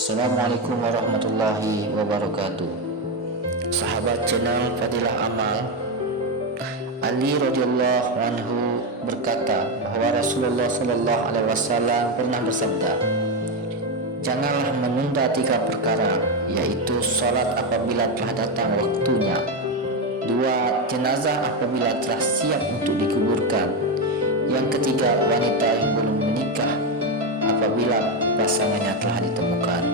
Assalamualaikum warahmatullahi wabarakatuh. Sahabat channel Fadilah Amal, Ali radhiyallahu anhu berkata bahwa Rasulullah sallallahu alaihi wasallam pernah bersabda, "Janganlah menunda 3 perkara, yaitu salat apabila telah datang waktunya, 2 jenazah apabila telah siap untuk dikuburkan, yang ketiga wanita yang belum menikah apabila pasangannya telah ditemukan."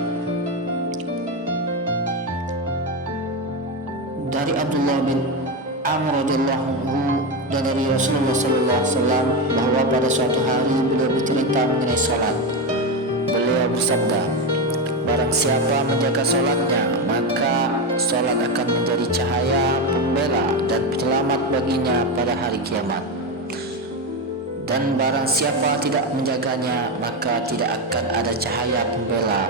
Dari Abdullah bin Amr radhiyallahu anhu dan dari Rasulullah sallallahu alaihi wasallam bahwa pada suatu hari beliau bercerita mengenai salat. Beliau bersabda, "Barang siapa menjaga salatnya, maka salat akan menjadi cahaya pembela dan penyelamat baginya pada hari kiamat. Dan barang siapa tidak menjaganya, maka tidak akan ada cahaya pembela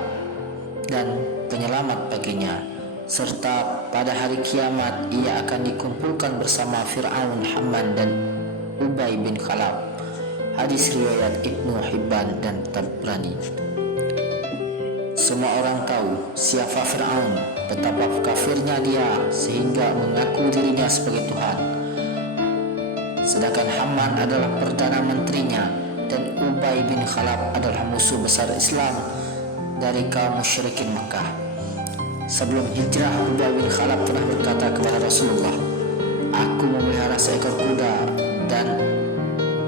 dan penyelamat baginya, serta pada hari kiamat ia akan dikumpulkan bersama Fir'aun, Haman dan Ubay bin Khalaf." Hadis riwayat Ibnu Hibban dan Tabrani. Semua orang tahu siapa Fir'aun, betapa kafirnya dia sehingga mengaku dirinya sebagai Tuhan. Sedangkan Haman adalah perdana menterinya dan Ubay bin Khalaf adalah musuh besar Islam dari kaum musyrikin Makkah. Sebelum hijrah, Ubay bin Khalaf pernah berkata kepada Rasulullah, "Aku memelihara seekor kuda dan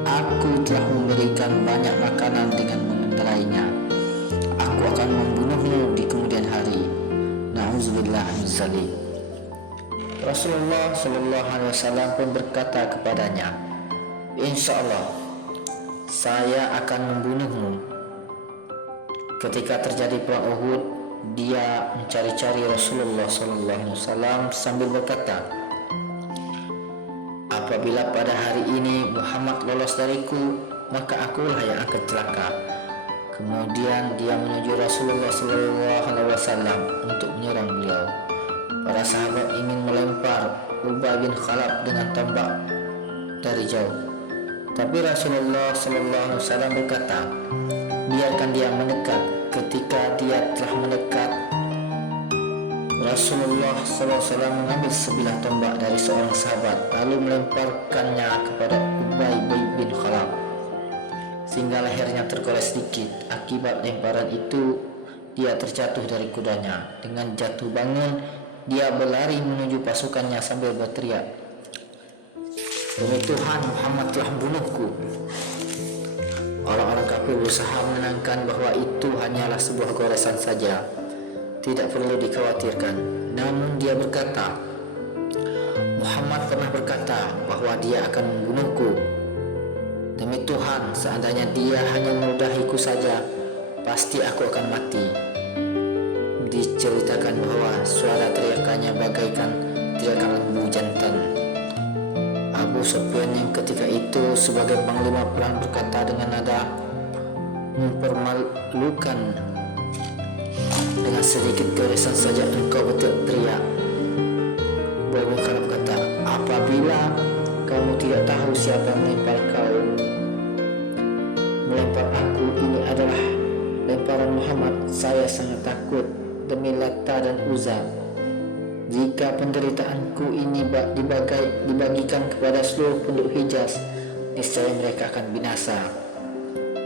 aku telah memberikan banyak makanan dengan mengendarainya. Aku akan membunuhmu di kemudian hari. Na'udzubillah min dzalik." Rasulullah sallallahu alaihi wasallam pun berkata kepadanya, "Insya Allah saya akan membunuhmu." Ketika terjadi perang Uhud, dia mencari-cari Rasulullah sallallahu alaihi wasallam sambil berkata, "Apabila pada hari ini Muhammad lolos dariku, maka akulah yang akan celaka." Kemudian dia menuju Rasulullah sallallahu alaihi wasallam untuk menyerang beliau. Para sahabat ingin melempar Ubay bin Khalaf dengan tombak dari jauh, tapi Rasulullah sallallahu alaihi wasallam berkata, "Biarkan dia mendekat." Ketika dia telah mendekat, Rasulullah sallallahu alaihi wasallam mengambil sebilah tombak dari seorang sahabat lalu melemparkannya kepada Ubay bin Khalaf sehingga lehernya tergores sedikit. Akibat lemparan itu dia terjatuh dari kudanya. Dengan jatuh bangun, dia berlari menuju pasukannya sambil berteriak, "Demi Tuhan, Muhammad telah membunuhku." Orang-orang kafir berusaha menenangkan bahwa itu hanyalah sebuah goresan saja, tidak perlu dikhawatirkan. Namun dia berkata, "Muhammad pernah berkata bahwa dia akan membunuhku. Demi Tuhan, seandainya dia hanya meludahiku saja, pasti aku akan mati." Diceritakan bahwa suara teriakannya bagaikan teriakan lembu jantan. Abu Sufyan yang ketika itu sebagai panglima perang berkata dengan nada mempermalukan, "Dengan sedikit goresan saja engkau berteriak." Ubay bin Khalaf berkata, "Apabila kamu tidak tahu siapa yang melempar aku, ini adalah lemparan Muhammad. Saya sangat takut demi Lata dan Uzza. Jika penderitaanku ini dibagikan kepada seluruh penduduk Hijaz, niscaya mereka akan binasa.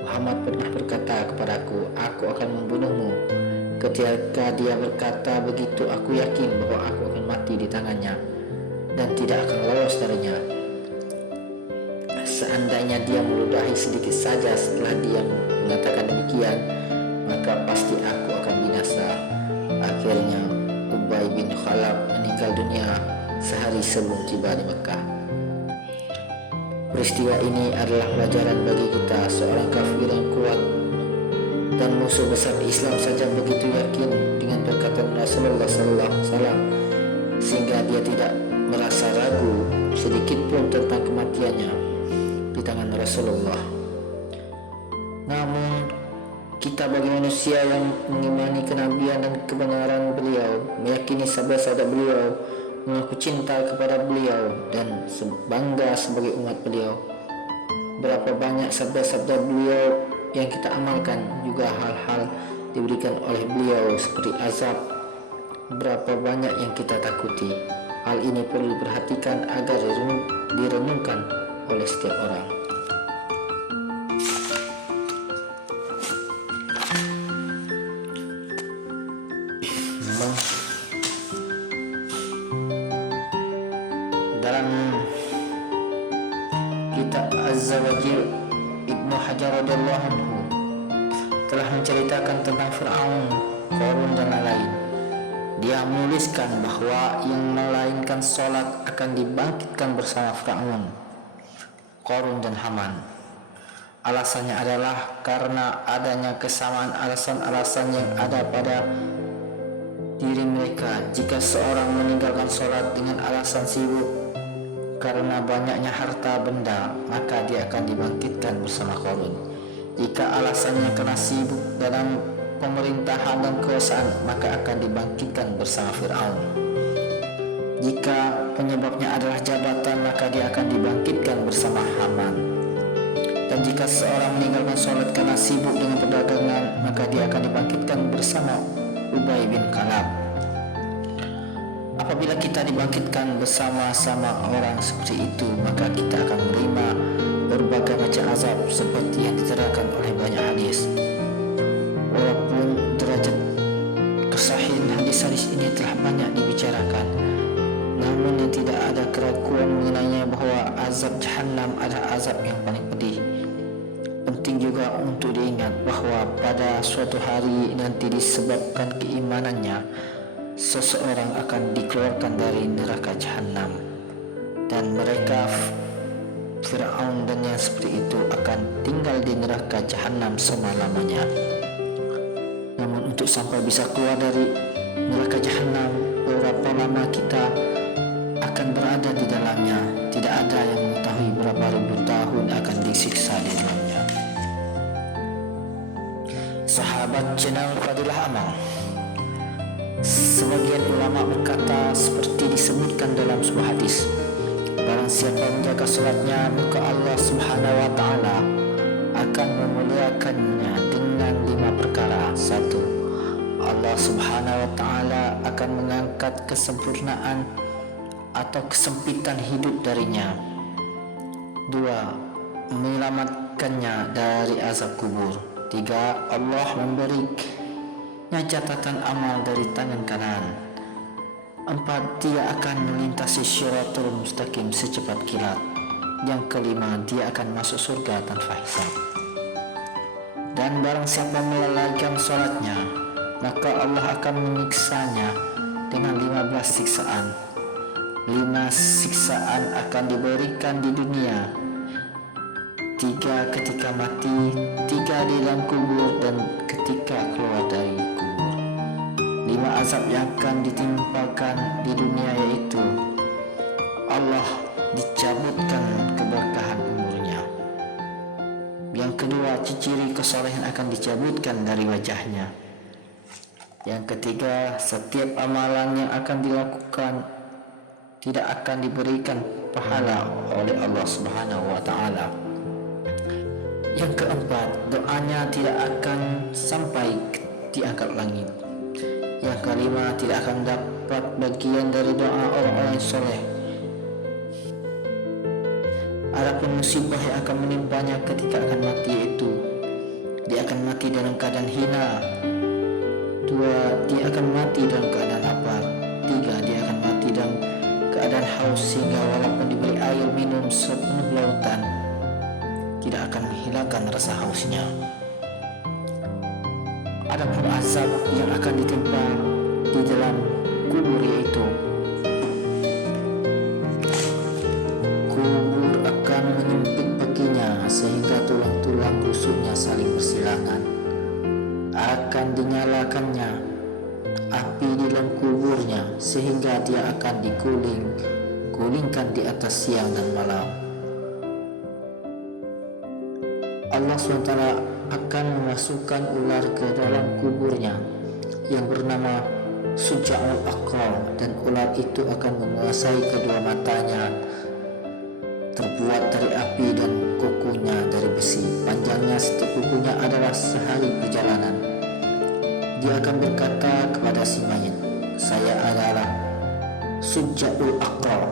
Muhammad pernah berkata kepadaku, aku akan membunuhmu. Ketika dia berkata begitu, aku yakin bahwa aku akan mati di tangannya dan tidak akan lolos darinya. Seandainya dia meludahi sedikit saja setelah dia mengatakan demikian, maka pasti aku akan binasa." Akhirnya Ubay bin Khalaf meninggal dunia sehari sebelum tiba di Mekah. Peristiwa ini adalah pelajaran bagi kita. Seorang kafir yang kuat dan musuh besar Islam saja begitu yakin dengan perkataan Rasulullah SAW sehingga dia tidak merasa ragu sedikit pun tentang kematiannya di tangan Rasulullah. Namun kita bagi manusia yang mengimani kenabian dan kebenaran beliau, meyakini sabda-sabda beliau, mengaku cinta kepada beliau dan bangga sebagai umat beliau, berapa banyak sabda-sabda beliau yang kita amalkan, juga hal-hal diberikan oleh beliau seperti azab, berapa banyak yang kita takuti. Hal ini perlu diperhatikan agar direnungkan oleh setiap orang. Dalam kitab Az-Zawajir, Ibnu Hajar radhiyallahu anhu telah menceritakan tentang Fir'aun, Qarun dan lain-lain. Dia menuliskan bahwa yang melainkan sholat akan dibangkitkan bersama Fir'aun, Qarun dan Haman. Alasannya adalah karena adanya kesamaan alasan-alasan yang ada pada diri mereka. Jika seorang meninggalkan sholat dengan alasan sibuk karena banyaknya harta benda, maka dia akan dibangkitkan bersama Qarun. Jika alasannya karena sibuk dalam pemerintahan dan kekuasaan, maka akan dibangkitkan bersama Fir'aun. Jika penyebabnya adalah jabatan, maka dia akan dibangkitkan bersama Haman. Dan jika seorang meninggalkan sholat karena sibuk dengan perdagangan, maka dia akan dibangkitkan bersama Ubay bin Khalaf. Apabila kita dibangkitkan bersama-sama orang seperti itu, maka kita akan menerima berbagai macam azab seperti yang diterangkan oleh banyak hadis. Walaupun derajat kesahihan hadis-hadis ini telah banyak dibicarakan, namun yang tidak ada keraguan mengenainya bahwa azab Jahannam adalah azab yang paling pedih. Penting juga untuk diingat bahwa pada suatu hari nanti disebabkan keimanannya, seseorang akan dikeluarkan dari neraka Jahannam, dan mereka Fir'aun dan yang seperti itu akan tinggal di neraka Jahannam selama-lamanya. Namun untuk sampai bisa keluar dari neraka Jahannam, berapa lama kita akan berada di dalamnya, tidak ada yang mengetahui berapa ribu tahun akan disiksa di dalamnya. Sahabat channel Fadilah Amal, sebagian ulama berkata seperti disebutkan dalam sebuah hadis, barang siapa menjaga salatnya, maka Allah Subhanahu wa taala akan memuliakannya dengan 5 perkara. 1. Allah Subhanahu wa taala akan mengangkat kesempurnaan atau kesempitan hidup darinya. 2. Menyelamatkannya dari azab kubur. 3. Allah memberinya catatan amal dari tangan kanan. 4. Dia akan melintasi Syiratul Mustaqim secepat kilat. Yang kelima, dia akan masuk surga tanpa hisab. Dan barang siapa melalaikan sholatnya, maka Allah akan menyiksanya dengan 15 siksaan. 5 siksaan akan diberikan di dunia, 3 ketika mati, 3 di dalam kubur, dan ketika keluar dari kubur. 5 azab yang akan ditimpakan di dunia yaitu Allah dicabutkan keberkahan umurnya. Yang kedua, ciri kesolehan akan dicabutkan dari wajahnya. Yang ketiga, setiap amalan yang akan dilakukan tidak akan diberikan pahala oleh Allah Subhanahu wa taala. Yang keempat, doanya tidak akan sampai di akar langit. Yang kelima, tidak akan dapat bagian dari doa orang-orang yang soleh. Adapun musibah yang akan menimpanya ketika akan mati yaitu dia akan mati dalam keadaan hina. 2. Dia akan mati dalam keadaan lapar. 3. Dia akan mati dalam keadaan haus sehingga walaupun diberi air minum sepenuh lautan tidak akan menghilangkan rasa hausnya. Adapun azab yang akan ditimpa di dalam kubur yaitu kubur akan menyempit baginya sehingga tulang-tulang rusuknya saling bersilangan. Akan dinyalakannya api di dalam kuburnya sehingga dia akan digulingkan di atas siang dan malam. Allah SWT akan memasukkan ular ke dalam kuburnya yang bernama Suja'ul Aqrab, dan ular itu akan menguasai kedua matanya, terbuat dari api, dan kukunya dari besi. Panjangnya setiap kukunya adalah sehari perjalanan. Dia akan berkata kepada si mayit, "Saya adalah Suja'ul Aqra."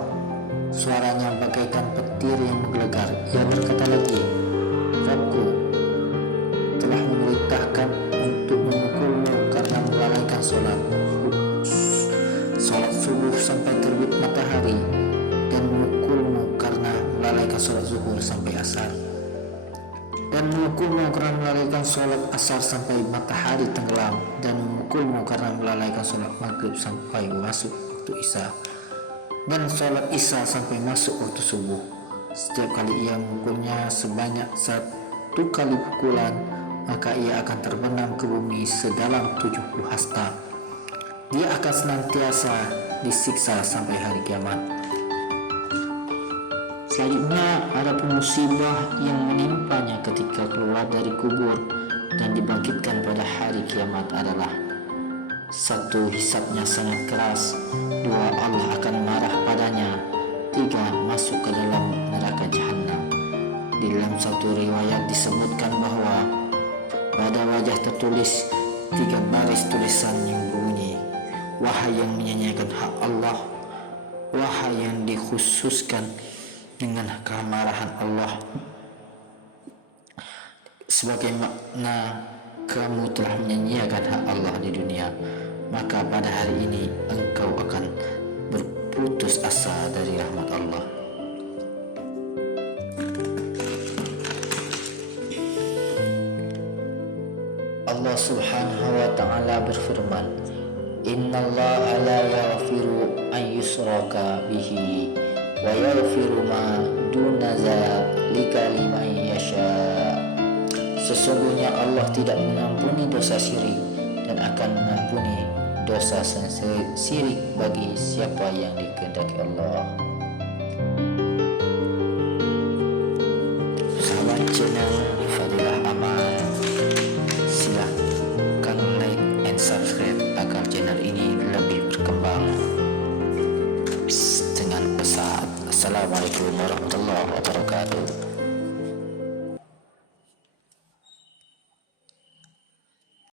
Suaranya bagaikan petir yang menggelegar. Ia berkata lagi, "Rabbku telah memerintahkan untuk memukulmu karena melalaikan sholat subuh sampai terbit matahari, dan memukulmu karena melalaikan sholat zuhur sampai asar, dan memukulmu karena melalaikan sholat asar sampai matahari tenggelam, dan memukulmu karena melalaikan sholat maghrib sampai masuk waktu isya, dan sholat isya sampai masuk waktu subuh. Setiap kali ia memukulnya sebanyak 1 kali pukulan, maka ia akan terbenam ke bumi sedalam 70 hasta. Dia akan senantiasa disiksa sampai hari kiamat." Selanjutnya ada musibah yang menimpanya ketika keluar dari kubur dan dibangkitkan pada hari kiamat adalah: 1. Hisabnya sangat keras. 2. Allah akan marah padanya. 3. Masuk ke dalam neraka jahanam. Di dalam satu riwayat disebutkan bahwa pada wajah tertulis 3 baris tulisan yang berbunyi, "Wahai yang menyanyiakan hak Allah, wahai yang dikhususkan dengan kemarahan Allah, sebagai makna kamu telah menyanyiakan hak Allah di dunia, maka pada hari ini engkau akan berputus asa dari rahmat Allah." Allah Subhanahu wa ta'ala berfirman, "Innallaha la yaghfiru an yushraka bihi wa yaghfiru ma duna dzalika liman yasha." Sesungguhnya Allah tidak mengampuni dosa syirik dan akan mengampuni dosa syirik bagi siapa yang dikehendaki Allah. Sahabat channel Fadilah Amal, silakan like and subscribe agar channel ini lebih berkembang dengan pesat. Assalamualaikum warahmatullahi wabarakatuh.